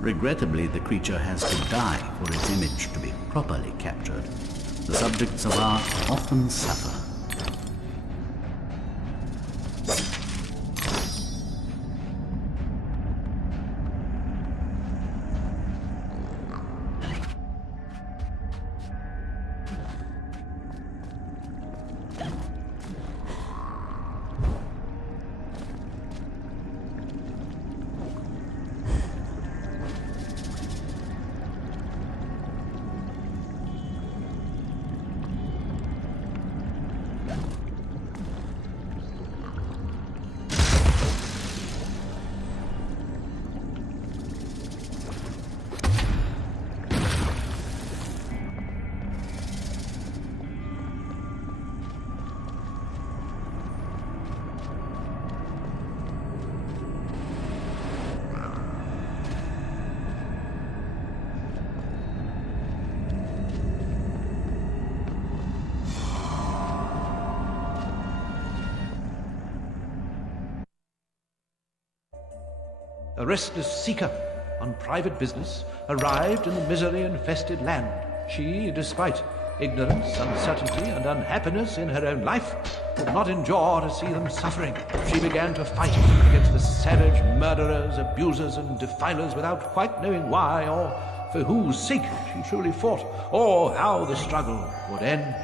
Regrettably, the creature has to die for its image to be properly captured. The subjects of art often suffer. A restless seeker on private business arrived in the misery-infested land. She, despite ignorance, uncertainty, and unhappiness in her own life, could not endure to see them suffering. She began to fight against the savage murderers, abusers, and defilers without quite knowing why or for whose sake she truly fought, or how the struggle would end.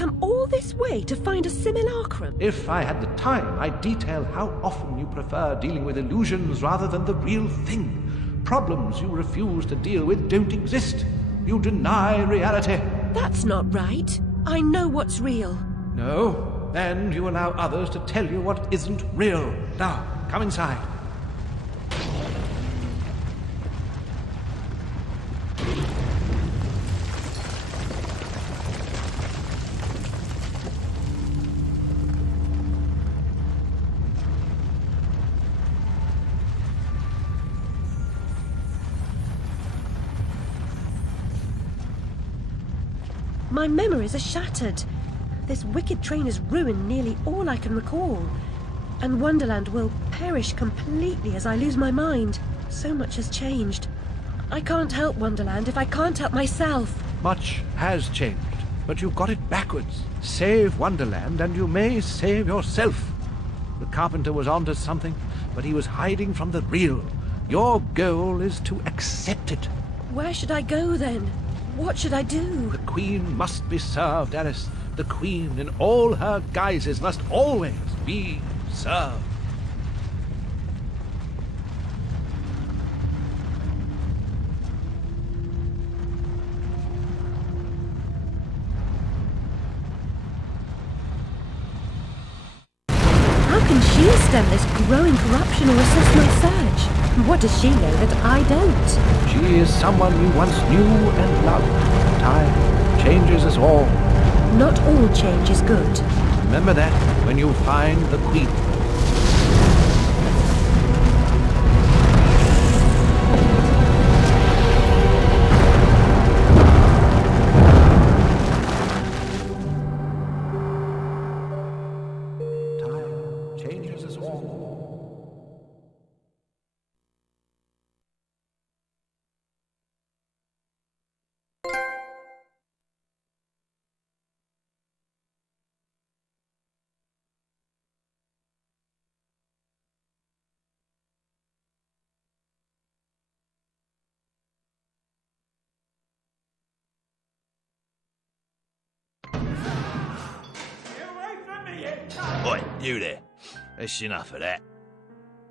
come all this way to find a simulacrum? If I had the time, I'd detail how often you prefer dealing with illusions rather than the real thing. Problems you refuse to deal with don't exist. You deny reality. That's not right. I know what's real. No, and you allow others to tell you what isn't real. Now, come inside. My memories are shattered. This wicked train has ruined nearly all I can recall. And Wonderland will perish completely as I lose my mind. So much has changed. I can't help Wonderland if I can't help myself. Much has changed, but you've got it backwards. Save Wonderland and you may save yourself. The carpenter was onto something, but he was hiding from the real. Your goal is to accept it. Where should I go then? What should I do? The Queen must be served, Alice. The Queen in all her guises must always be served. How can she stem this growing corruption or assess my search? What does she know that I don't? She is someone you once knew and loved. Time changes us all. Not all change is good. Remember that when you find the Queen. Time changes us all. Oi, you there. That's enough of that.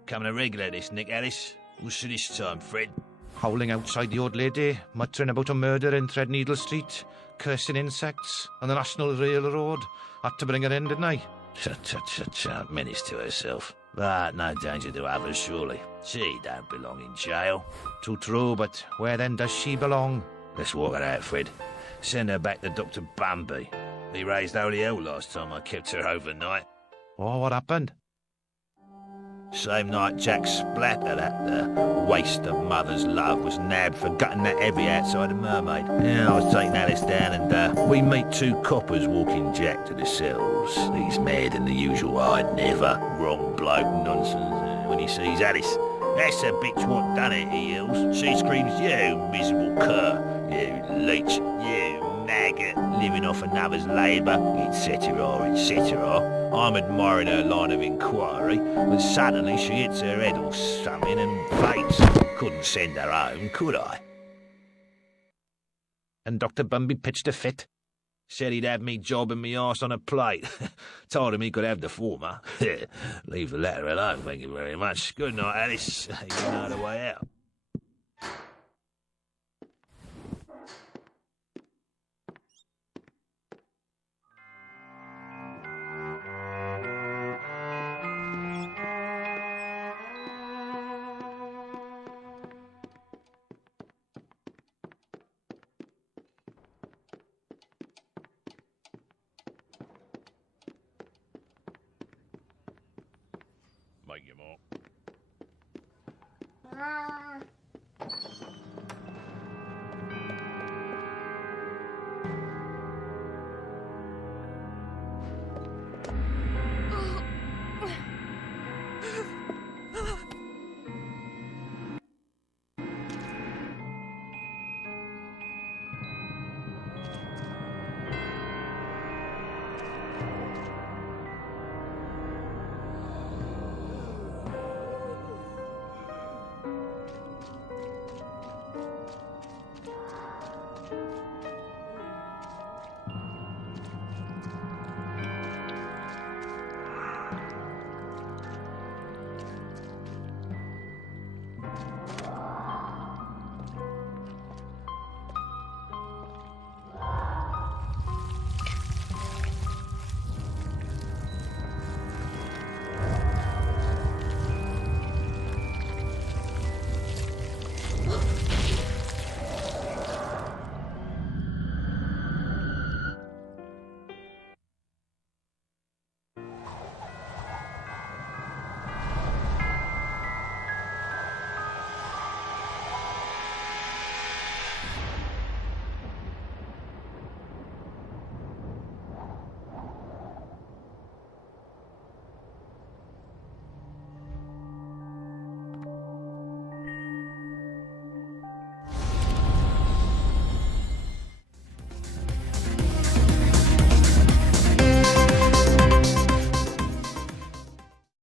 Coming a regular this, Nick Alice. What's this time, Fred? Howling outside the old lady, muttering about a murder in Threadneedle Street, cursing insects on the National Railroad. Had to bring her in, didn't I? Tut, menace to herself. But no danger to others, surely. She don't belong in jail. True, but where then does she belong? Let's walk her out, Fred. Send her back to Dr. Bumby. He raised holy hell last time I kept her overnight. Oh, what happened? Same night Jack Splatter, that waste of mother's love, was nabbed for gutting that heavy outside the Mermaid. Yeah, I was taking Alice down and we meet two coppers walking Jack to the cells. He's mad than the usual I'd never. Wrong bloke nonsense when he sees Alice. That's the bitch what done it, he yells. She screams, you miserable cur, you leech, you maggot, living off another's labour, etc., etc. I'm admiring her line of inquiry, but suddenly she hits her head or something and faints. Couldn't send her home, could I? And Dr. Bumby pitched a fit. Said he'd have me jobbing me arse on a plate. Told him he could have the former. Leave the latter alone, thank you very much. Good night, Alice. You know the way out. Make your mark.